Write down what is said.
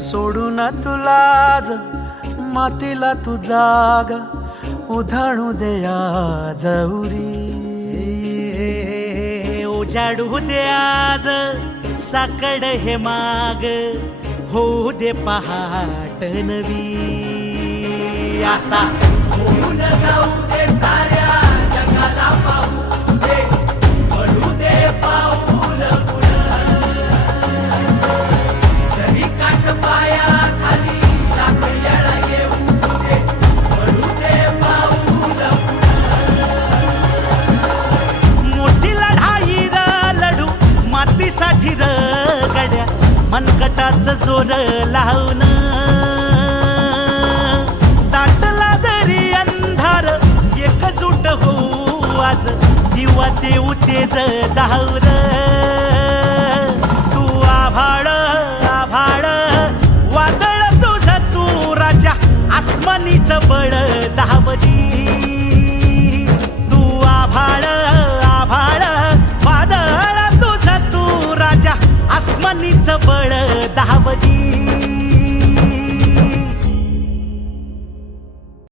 सोडून तुलाज मातीला तू जाग उधाणू दे आज उरी उजाडू दे आज साकड हे माग होऊ दे पहाट नवी आता होऊन जाऊ दे साऱ्या जगाला पाहू दे पडू दे पाऊल जरी काट पाया खाली लाख येळा येऊ दे पडू दे पाऊल मोठी लढाई लढू मातीसाठी गड्या मनकटाच जोर लावून दाटला जरी अंधार एकजूट होऊ आज दिवा देऊ तेज धावर तू आभाळ आभाळ वादळ तुझ तू राजा आसमानीच बळ धावली तू आभाळ आभाळ वादळ तुझ तू राजा आसमानीच बळ धावली